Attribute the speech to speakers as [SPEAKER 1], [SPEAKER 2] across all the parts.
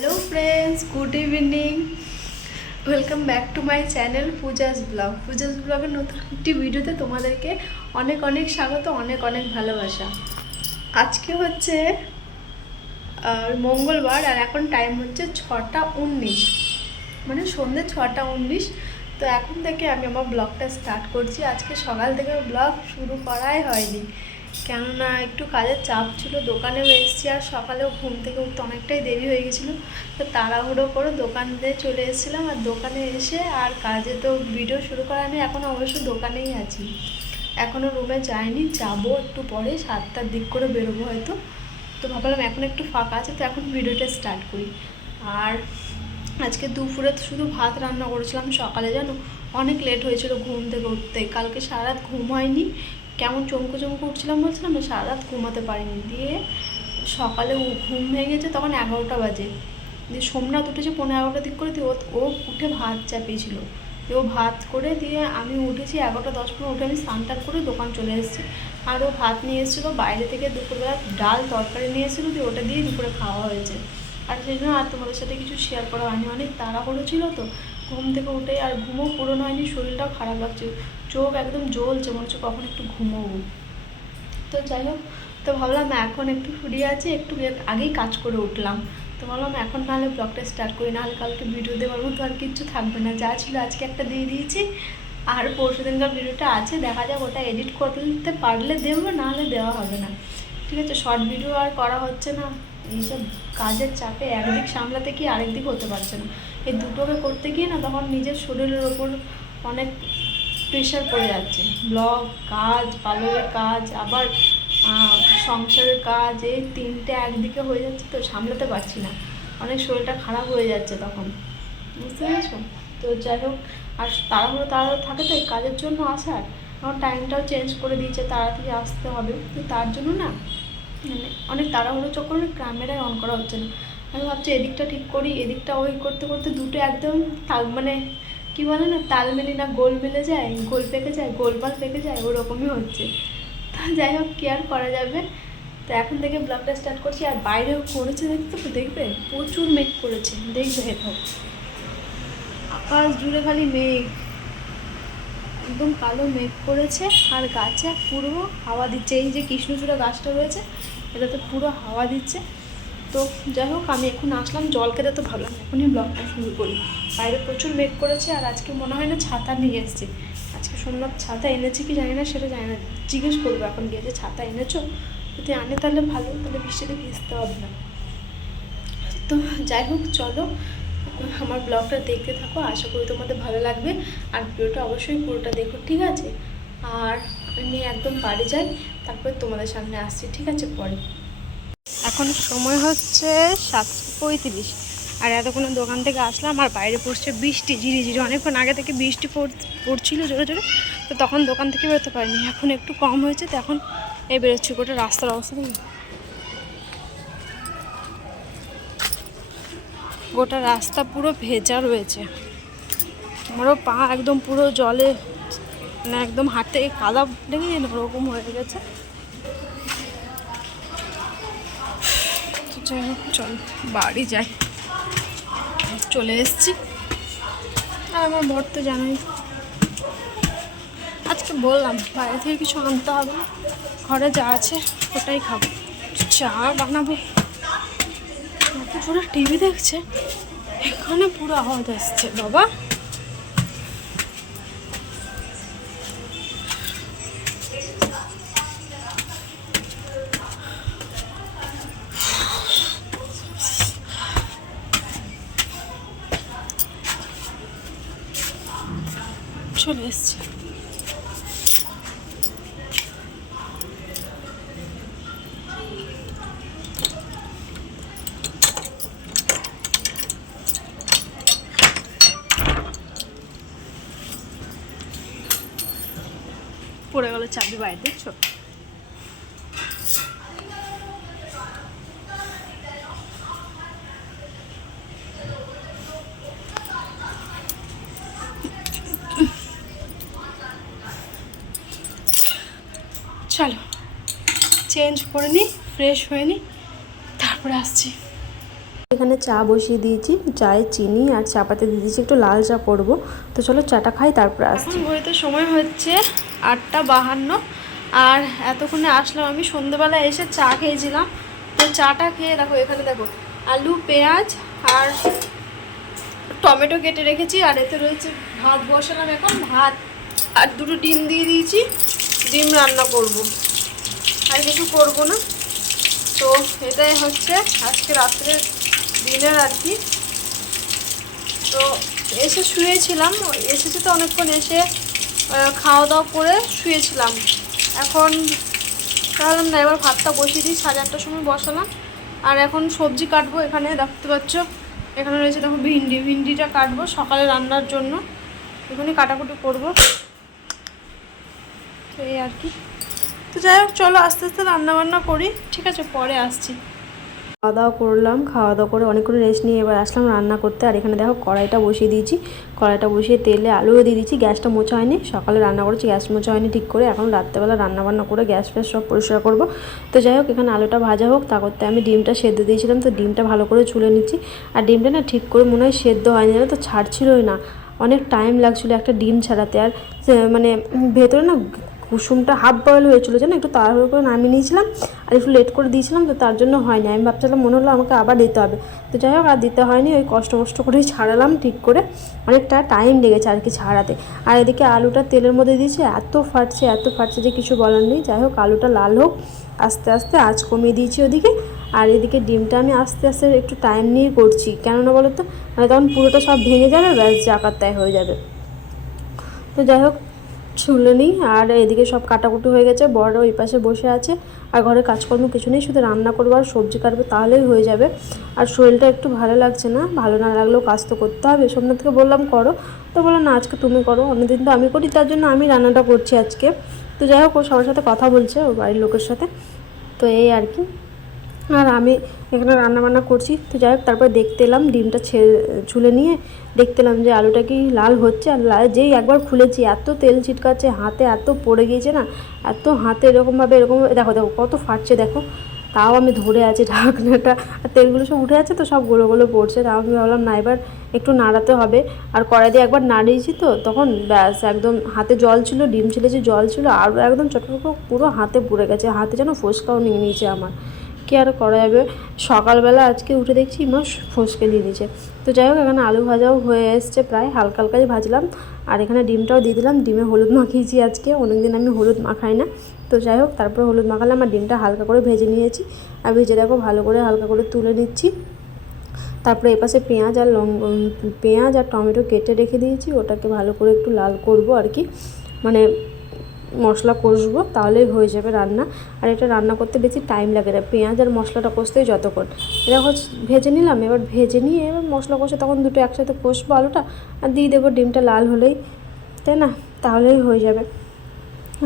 [SPEAKER 1] Hello friends good evening welcome back to my channel Pooja's blog Pooja's ব্লগের নতুন একটি ভিডিওতে তোমাদেরকে অনেক অনেক স্বাগত, অনেক অনেক ভালোবাসা। আজকে হচ্ছে মঙ্গলবার আর এখন টাইম হচ্ছে ছটা উনিশ। মানে সন্ধ্যে ছটা উনিশ। তো এখন থেকে আমি আমার ব্লগটা স্টার্ট করছি। আজকে সকাল থেকে ব্লগ শুরু করাই হয়নি। কেননা একটু কাজের চাপ ছিল, দোকানেও এসেছি আর সকালেও ঘুম থেকে উঠতে অনেকটাই দেরি হয়ে গেছিল। তো তাড়াহুড়ো করে দোকান দিয়ে চলে এসেছিলাম আর দোকানে এসে আর কাজে তো ভিডিও শুরু করা নেই, এখন অবশ্য দোকানেই আছি। এখনও রুমে যাইনি, যাব একটু পরে, সাতটার দিক করে বেরোবো হয়তো। তো ভাবলাম এখন একটু ফাঁকা আছে, তো এখন ভিডিওটা স্টার্ট করি। আর আজকে দুপুরে তো শুধু ভাত রান্না করেছিলাম, সকালে জানো, অনেক লেট হয়েছিল ঘুম থেকে উঠতে। কালকে সারা ঘুম হয়নি কেমন চমকো চমকু উঠছিলাম বলছিলাম না সারা রাত ঘুমাতে পারিনি। দিয়ে সকালে ঘুম ভেঙেছে তখন এগারোটা বাজে। দিয়ে সোমনাথ উঠেছে পনেরো এগারোটার দিক করে, দিয়ে ও উঠে ভাত চাপিয়েছিল। ও ভাত করে দিয়ে আমি উঠেছি এগারোটা দশ পনেরো, উঠে আমি স্নান টান করে দোকান চলে এসেছি। আর ও ভাত নিয়ে এসেছিল, বাইরে থেকে দুপুরবেলা ডাল তরকারি নিয়ে এসেছিল, দিয়ে ওটা দিয়ে দুপুরে খাওয়া হয়েছে। আর সেই জন্য আর তোমাদের সাথে কিছু শেয়ার করা হয়নি। অনেক তাড়াহুড়ো ছিল তো, ঘুম থেকে উঠে আর ঘুমও পূরণ হয়নি, শরীরটাও খারাপ লাগছে। চোখ একদম জ্বলছে, মনে হচ্ছে কখন একটু ঘুমোবো। তো যাই হোক, তো ভাবলাম এখন একটু ফ্রি আছি, একটু আগেই কাজ করে উঠলাম। তো ভাবলাম এখন নাহলে ব্লগটা স্টার্ট করি, নাহলে কালকে ভিডিও দেওয়ার মতো আর কিচ্ছু থাকবে না। যা ছিল আজকে একটা দিয়ে দিয়েছি, আর পরশু দিনকার ভিডিওটা আছে, দেখা যাক ওটা এডিট করতে পারলে দেবো, নাহলে দেওয়া হবে না। ঠিক আছে শর্ট ভিডিও আর করা হচ্ছে না। এইসব কাজের চাপে একদিক সামলাতে গিয়ে আরেক দিক হতে পারছে না। এই দুটোকে করতে গিয়ে না তখন নিজের শরীরের ওপর অনেক প্রেশার পড়ে যাচ্ছে। ব্লগ কাজ পার্লারের কাজ, আবার সংসারের কাজ, এই তিনটে একদিকে হয়ে যাচ্ছে তো সামলাতে পারছি না। অনেক শরীরটা খারাপ হয়ে যাচ্ছে তখন। বুঝতে পেরেছ? তো যাই হোক, আর তাড়াহুড়ো তাড়াহুড়ো থাকে তো কাজের জন্য আসার। এখন টাইমটাও চেঞ্জ করে দিয়েছে, তাড়াতাড়ি আসতে হবে। তো তার জন্য না মানে অনেক তাড়াহুড়ো চক্করে ক্যামেরায় অন করা হচ্ছে না। আমি ভাবছি এদিকটা ঠিক করি, এদিকটা ওই করতে করতে দুটো একদম মানে কি বলে না, তাল মেলে না, গোল মেলে যায়, গোল পেকে যায়, গোলমাল পেকে যায়, ওরকমই হচ্ছে। তা যাই হোক, কি আর করা যাবে? তো এখন থেকে ব্লগটা স্টার্ট করছি, আর বাইরেও করেছে দেখতে তো দেখবে? প্রচুর মেঘ করেছে, দেখবে হেথাও আকাশ জুড়ে খালি মেঘ। একদম কালো মেঘ করেছে, আর গাছে পুরো হাওয়া দিচ্ছে। এই যে কৃষ্ণচূড়া গাছটা রয়েছে, এটাতে পুরো হাওয়া দিচ্ছে। তো যাই হোক, আমি এখন আসলাম, জল খেতে তো ভাবলাম, এখনই ব্লগটা শুরু করি। বাইরে প্রচুর মেঘ করেছে আর আজকে মনে হয় না ছাতা নিয়ে এসছে। আজকে শুনলাম ছাতা এনেছে কি জানি না, সেটা জানি না। জিজ্ঞেস করব এখন গিয়ে যে ছাতা এনেছো? যদি আনে তাহলে ভালো, তাহলে বৃষ্টিতে ভিজতে হবে না। তো যাই হোক, চলো, আমার ব্লগটা দেখতে থাকো, আশা করি তোমাদের ভালো লাগবে। আর ভিডিওটা অবশ্যই পুরোটা দেখো, ঠিক আছে? আর আমি একদম বাড়ি যাই, তারপর তোমাদের সামনে আসছি, ঠিক আছে? পরে। এখন সময় হচ্ছে সাতটা পঁয়ত্রিশ। আর এতক্ষণ দোকান থেকে আসলাম আর বাইরে পড়ছে বৃষ্টি, ঝিরি ঝিরি। অনেকক্ষণ আগে থেকে বৃষ্টি পড়- পড়ছিল জোরে জোরে, তো তখন দোকান থেকে বেরোতে পারিনি। এখন একটু কম হয়েছে, তো এখন এই বেরোচ্ছি গোটা রাস্তার অবস্থা গোটা রাস্তা পুরো ভেজা রয়েছে। আমারও পা একদম পুরো জলে মানে একদম হাত কাদা লেগে ওরকম হয়ে গেছে তো যাই হোক চল, বাড়ি যাই। চলে এসেছি। আর আমার বর তো জানোই। আজকে বললাম, বাইরে থেকে কিছু আনতে হবে ঘরে যা আছে, ওটাই খাব। চা বানাবো। পুরো টিভি দেখছে, এখানে পুরো আওয়াজ আসছে, বাবা। চলে এসছি। পড়ে গেল চাবি বাইরে দেখছ চলো। চেঞ্জ করে নিই ফ্রেশ হয়ে নিই তারপরে আসছি। এখানে চা বসিয়ে দিয়েছি চায়ে চিনি আর চা পাতা দিয়ে দিয়েছি একটু লাল চা করব। তো চলো চাটা খাই তারপরে আসছি।
[SPEAKER 2] ঘড়িতে সময় হচ্ছে আটটা বাহান্ন আর এতক্ষণে আসলাম আমি সন্ধ্যেবেলা এসে চা খেয়েছিলাম। তো চাটা খেয়ে দেখো এখানে দেখো আলু পেঁয়াজ আর টমেটো কেটে রেখেছি আর এতে রয়েছে ভাত বসালাম এখন ভাত। আর দুটো ডিম দিয়ে দিয়েছি। ডিম রান্না করব। আর কিছু করব না। তো এটাই হচ্ছে আজকে রাত্রে ডিনার আর কি। তো এসে শুয়েছিলাম। এসেছি তো অনেকক্ষণ এসে খাওয়া দাওয়া করে শুয়েছিলাম। এখন তাহলে না, এবার ভাতটা বসিয়ে দিই, সাড়ে আটটার সময় বসালাম। আর এখন সবজি কাটবো এখানে, দেখতে পাচ্ছ? এখানে রয়েছে দেখো ভিন্ডি। ভিন্ডিটা কাটবো সকালে রান্নার জন্য। এখানে কাটাকুটি করব। তো এই আর কি। তো যাই হোক, চলো আস্তে আস্তে রান্না বান্না করি। ঠিক আছে, পরে আসছি।
[SPEAKER 1] খাওয়া দাওয়া করলাম খাওয়া দাওয়া করে অনেকক্ষণ রেস্ট নিয়ে এবার আসলাম রান্না করতে। আর এখানে দেখো কড়াইটা বসিয়ে দিয়েছি। কড়াইটা বসিয়ে তেলে আলুও দিয়ে দিয়েছি, গ্যাসটা মোছা হয়নি। সকালে রান্না করেছি, গ্যাস মোছা হয়নি ঠিক করে। এখন রাত্রেবেলা রান্না বান্না করে গ্যাস ফ্যাস সব পরিষ্কার করব। তো যাই হোক, এখানে আলুটা ভাজা হোক, তা করতে আমি ডিমটা সেদ্ধ দিয়েছিলাম। তো ডিমটা ভালো করে ছুলে নিচ্ছি। আর ডিমটা না ঠিক করে মনে হয় সেদ্ধ হয়নি তো? ছাড়ছিলই না। অনেক টাইম লাগছিল একটা ডিম ছাড়াতে। আর মানে ভেতরে না কুসুমটা হাফ বয়েল হয়েছিল যেন একটু তাড়াহুড়ো করে নামিয়ে নিয়েছিলাম আর একটু লেট করে দিয়েছিলাম, তো তার জন্য হয়নি। আমি ভাবছিলাম মনে হলো আমাকে আবার দিতে হবে। তো যাই হোক, আর দিতে হয়নি, ওই কষ্ট কষ্ট করেই ছাড়ালাম ঠিক করে। অনেকটা টাইম লেগেছে আর কি ছাড়াতে। আর এদিকে আলুটা তেলের মধ্যে দিয়েছে, এত ফাটছে এত ফাটছে যে কিছু বলার নেই। যাই হোক, আলুটা লাল হোক, আস্তে আস্তে আঁচ কমিয়ে দিয়েছি ওদিকে। আর এদিকে ডিমটা আমি আস্তে আস্তে একটু টাইম নিয়ে করছি। কেননা বলো তো? মানে তখন পুরোটা সব ভেঙে যাবে, ব্যাস জাকার হয়ে যাবে। তো যাই হোক ছুলে নিই, আর এদিকে সব কাটাকুটি হয়ে গেছে বড় ওই পাশে বসে আছে, আর ঘরে কাজকর্ম কিছু নেই, শুধু রান্না করব আর সবজি কাটবো, তাহলেই হয়ে যাবে। আর শরীরটা একটু ভালো লাগছে না, ভালো না লাগলেও কাজ তো করতে হবে, সোমনাথকে বললাম, করো। তো বলল, না, আজকে তুমি করো, অন্যদিন তো আমি করি, তার জন্য আমি রান্নাটা করছি আজকে। তো যাই হোক, ও সবার সাথে কথা বলছে ওর বাড়ির লোকের সাথে, তো এই আর কি। আর আমি এখানে রান্না বান্না করছি। তো যাই হোক, তারপর দেখতে এলাম, ডিমটা ছুলে নিয়ে দেখতে এলাম যে আলুটা কি লাল হচ্ছে। আর লাল যেই একবার খুলেছি, এত তেল ছিটকাচ্ছে, হাতে এত পড়ে গিয়েছে না, এত হাতে এরকমভাবে, এরকম, দেখো দেখো, কত ফাটছে, দেখো। তাও আমি ধরে আছি ঢাকনাটা। আর তেলগুলো সব উঠে আছে তো, সব গোলো গোলো পড়ছে। তাও আমি ভাবলাম, না, এবার একটু নাড়াতে হবে। আর কড়াই দিয়ে একবার নাড়িয়েছি তো, তখন ব্যাস, একদম হাতে জল ছিল, ডিম ছেলেছি, জল ছিল, আর একদম চটপট পুরো হাতে পুড়ে গেছে। হাতে যেন ফোসকাও নিয়ে নিয়েছে আমার। কি আর করা যাবে? সকালবেলা আজকে উঠে দেখছি মা ফসকে দিয়ে দিয়েছে। তো যাই হোক, এখানে আলু ভাজাও হয়ে এসছে প্রায়। হালকা হালকাই ভাজলাম। আর এখানে ডিমটাও দিয়ে দিলাম। ডিমে হলুদ মাখিয়েছি আজকে। অনেকদিন আমি হলুদ মাখাই না। তো যাই হোক, তারপর হলুদ মাখালাম। আর ডিমটা হালকা করে ভেজে নিয়েছি। আর ভেজে দেখো, ভালো করে হালকা করে তুলে নিচ্ছি। তারপরে এপাশে পেঁয়াজ আর লং পেঁয়াজ আর টমেটো কেটে রেখে দিয়েছি। ওটাকে ভালো করে একটু লাল করব আর কি। মানে মশলা কষবো, তাহলেই হয়ে যাবে রান্না। আর এটা রান্না করতে বেশি টাইম লাগে না। পেঁয়াজ আর মশলাটা কষতেই যতক্ষণ। এটা হচ্ছে ভেজে নিলাম, এবার ভেজে নিয়ে এবার মশলা কষে তখন দুটো একসাথে কষবো আলুটা। আর দিয়ে দেবো ডিমটা লাল হলেই, তাই না? তাহলেই হয়ে যাবে।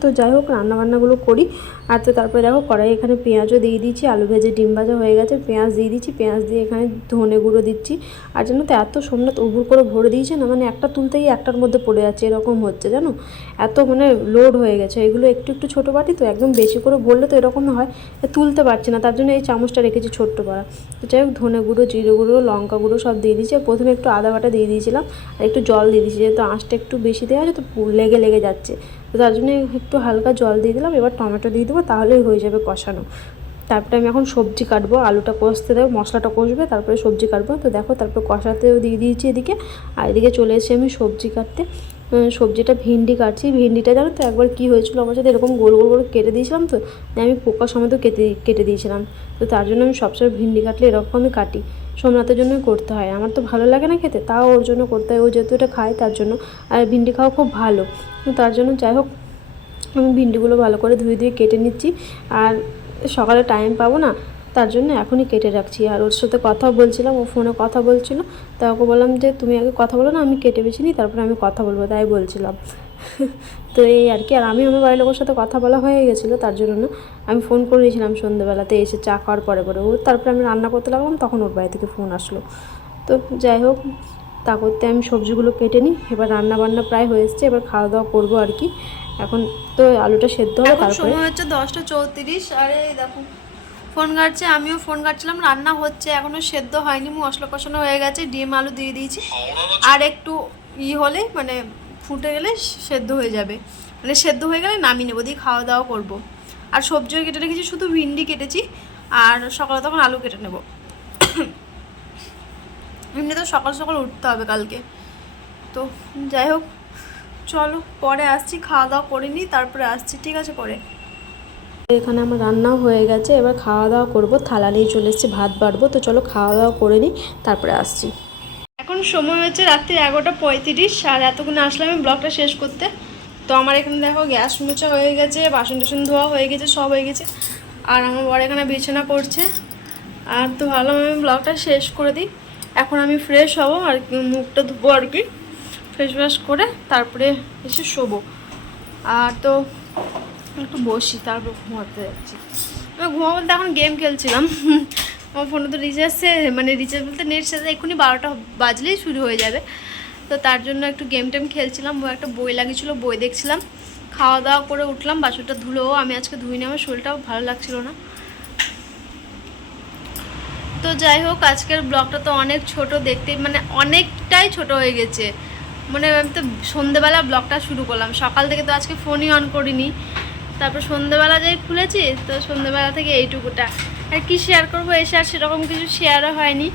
[SPEAKER 1] তো যাই হোক, রান্নাবান্নাগুলো করি। আর তো তারপরে দেখো কড়াই এখানে পেঁয়াজও দিয়ে দিচ্ছি, আলু ভেজে ডিম ভাজা হয়ে গেছে, পেঁয়াজ দিয়ে দিচ্ছি, পেঁয়াজ দিয়ে এখানে ধনে গুঁড়ো দিচ্ছি। আর জানো তো এত সোমনাথ উবুর করে ভরে দিয়েছে না মানে একটা তুলতেই একটার মধ্যে পড়ে যাচ্ছে, এরকম হচ্ছে জানো? এত মানে লোড হয়ে গেছে, এগুলো একটু একটু ছোটো বাটি তো একদম বেশি করে ভরলে তো এরকম হয় তুলতে পারছি না, তার জন্য এই চামচটা রেখেছি ছোট্ট পাড়া তো যাই হোক, ধনে গুঁড়ো, জিরে গুঁড়ো, লঙ্কা গুঁড়ো সব দিয়ে দিয়েছি, আর প্রথমে একটু আদা বাটা দিয়ে দিয়েছিলাম, আর একটু জল দিয়ে দিয়েছি, যেহেতু আঁচটা একটু বেশি দেওয়া আছে তো লেগে লেগে যাচ্ছে। তো তার জন্য একটু হালকা জল দিয়ে দিলাম, এবার টমেটো দিয়ে দেবো, তাহলেই হয়ে যাবে কষানো। তারপরে আমি এখন সবজি কাটবো, আলুটা কষতে দেবো, মশলাটা কষবে, তারপরে সবজি কাটবো। তো দেখো, তারপর কষাতেও দিয়ে দিয়েছি এদিকে। আর এদিকে চলে এসেছি আমি সবজি কাটতে। সবজিটা ভিন্ডি কাটছি। ভিন্ডিটা জানো তো, একবার কী হয়েছিল আমার সাথে, এরকম গোল গোল করে কেটে দিয়েছিলাম তো আমি পোকা সমেত কেটে কেটে দিয়েছিলাম। তো তার জন্য আমি সবসময় ভিন্ডি কাটলে এরকমই কাটি। সোমনাথের জন্যই করতে হয়। আমার তো ভালো লাগে না খেতে, তাও ওর জন্য করতে হয়। ও যেহেতু এটা খায়, তার জন্য। আর ভিন্ডি খাওয়া খুব ভালো। তো তার জন্য যাই হোক আমি ভিন্ডিগুলো ভালো করে ধুয়ে ধুয়ে কেটে নিচ্ছি। আর সকালে টাইম পাবো না, তার জন্য এখনই কেটে রাখছি। আর ওর সাথে কথা বলছিলাম, ও ফোনে কথা বলছিল, তা ওকে বললাম যে, তুমি আগে কথা বলো না, আমি কেটে বেছে নিই, তারপরে আমি কথা বলব। তাই বলছিলাম। তো এই আর কি, আর আমি আমার বাড়ির লোকের সাথে কথা বলা হয়ে গেছিল, তার জন্য আমি ফোন করে নিয়েছিলাম সন্ধ্যেবেলাতে এসে চা খাওয়ার পরে পরে ও তারপরে আমি রান্না করতে লাগলাম, তখন ওর বাড়ি থেকে ফোন আসলো। তো যাই হোক, তা করতে আমি সবজিগুলো কেটে নিই, এবার রান্না বান্না প্রায় হয়ে এসছে, এবার খাওয়া দাওয়া করব আর কি। এখন তো আলুটা সেদ্ধ হবে
[SPEAKER 2] এখন
[SPEAKER 1] তারপরে।
[SPEAKER 2] সময় হচ্ছে দশটা চৌত্রিশ আরে দেখো
[SPEAKER 1] ফোন ঘাটছে আমিও ফোন ঘাটছিলাম রান্না হচ্ছে এখনও সেদ্ধ হয়নি মশলা কষানো হয়ে গেছে ডিম আলু দিয়ে দিয়েছি। আর একটু ই হলে মানে ফুটে গেলে সেদ্ধ হয়ে যাবে। মানে সেদ্ধ হয়ে গেলে নামিয়ে নেব দিয়ে খাওয়া দাওয়া করব। আর সবজিও কেটে রেখেছি শুধু ভিন্ডি কেটেছি আর সকালে তখন আলু কেটে নেব। এমনি তো সকাল সকাল উঠতে হবে কালকে। তো যাই হোক চলো পরে আসছি খাওয়া দাওয়া করে নিই তারপরে আসছি ঠিক আছে পরে।
[SPEAKER 2] এখানে আমার রান্নাও হয়ে গেছে এবার খাওয়া দাওয়া করব থালা নিয়ে চলে এসেছি ভাত বাড়বো তো চলো খাওয়া দাওয়া করে নিই তারপরে আসছি।
[SPEAKER 1] এখন সময় হচ্ছে রাত্রি এগারোটা পঁয়ত্রিশ আর এতক্ষণ আসলাম আমি ব্লগটা শেষ করতে। তো আমার এখানে দেখো গ্যাস মোছা হয়ে গেছে বাসন টাসন ধোয়া হয়ে গেছে সব হয়ে গেছে। আর আমার বর এখানে বিছানা করছে। আর তো ভালো আমি ব্লগটা শেষ করে দিই। এখন আমি ফ্রেশ হব আর মুখটা ধুবো আর কি। ফ্রেশ ফ্রেশ করে তারপরে এসে শোবো। আর তো একটু বসি, তারপর ঘুমাতে যাচ্ছি। আমি ঘুমাবো বলতে এখন গেম খেলছিলাম। আমার ফোনে তো রিচার্জ মানে রিচার্জ বলতে নেট শেষ এক্ষুনি বারোটা বাজলেই শুরু হয়ে যাবে। তো তার জন্য একটু গেম টেম খেলছিলাম ও একটা বই লাগিয়েছিল, বই দেখছিলাম। খাওয়া দাওয়া করে উঠলাম, বাসনটা ধুলো। আমি আজকে ধুইনি, আমার শরীরটাও ভালো লাগছিল না। তো যাই হোক, আজকের ব্লগটা তো অনেক ছোট দেখতে মানে অনেকটাই ছোট হয়ে গেছে। মানে আমি তো সন্ধেবেলা ব্লগটা শুরু করলাম। সকাল থেকে তো আজকে ফোনই অন করিনি। তারপর সন্ধেবেলা যেই খুলেছি, তো সন্ধেবেলা থেকে এইটুকুটা। আর কি শেয়ার করব এসে আর সেরকম কিছু শেয়ারও হয়নি।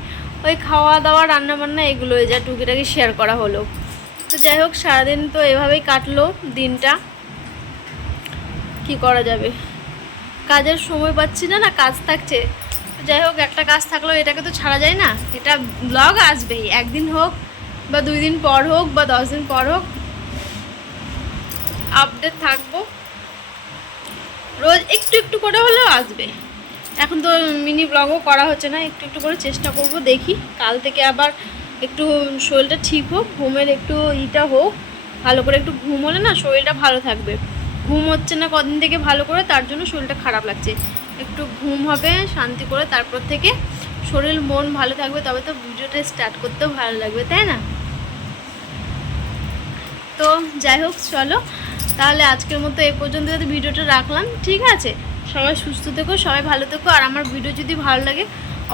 [SPEAKER 1] ওই খাওয়া দাওয়া রান্না বান্না এগুলোই যা টুকিটাকি শেয়ার করা হলো। তো যাই হোক, সারাদিন তো এভাবেই কাটলো দিনটা। কি করা যাবে? কাজের সময় পাচ্ছি না না কাজ থাকছে। যাই হোক, একটা কাজ থাকলেও এটাকে তো ছাড়া যায় না। এটা ব্লগ আসবেই। একদিন হোক বা দুই দিন পর হোক বা দশ দিন পর হোক আপডেট থাকব। রোজ একটু একটু করে হলেও আসবে। এখন তো মিনি ব্লগও করা হচ্ছে না, একটু একটু করে চেষ্টা করব, দেখি। কাল থেকে আবার একটু শরীরটা ঠিক হোক, ঘুমের একটু ইটা হোক, ভালো করে একটু ঘুম হলে না শরীরটা ভালো থাকবে। ঘুম হচ্ছে না কদিন থেকে ভালো করে, তার জন্য শরীরটা খারাপ লাগছে। একটু ঘুম হবে, শান্তি করে তারপর থেকে শরীর, মন ভালো থাকবে, তবে তো ভিডিওটা স্টার্ট করতেও ভালো লাগবে, তাই না? তো যাই হোক, চলো। তাহলে আজকের মতো এ পর্যন্ত ভিডিওটা রাখলাম, ঠিক আছে? সবাই সুস্থ থেকো, সবাই ভালো থেকো। আর আমার ভিডিও যদি ভালো লাগে,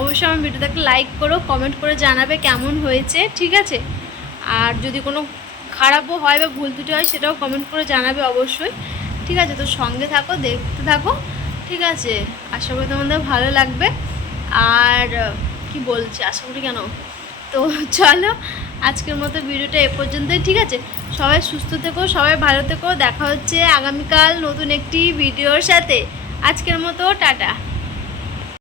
[SPEAKER 1] অবশ্যই আমার ভিডিওটাকে লাইক করো কমেন্ট করে জানাবে কেমন হয়েছে, ঠিক আছে? আর যদি কোনো খারাপও হয় বা ভুল ত্রুটি হয়, সেটাও কমেন্ট করে জানাবে অবশ্যই, ঠিক আছে? তো সঙ্গে থাকো, দেখতে থাকো, ঠিক আছে? আশা করি তোমাদের ভালো লাগবে। আর, কি বলছি, আশা করি কেন? তো চলো, আজকের মতো ভিডিওটা এ পর্যন্তই, ঠিক আছে? সবাই সুস্থ থেকো, সবাই ভালো থেকো। দেখা হচ্ছে আগামীকাল নতুন একটি ভিডিওর সাথে। আজকের মতো, টাটা।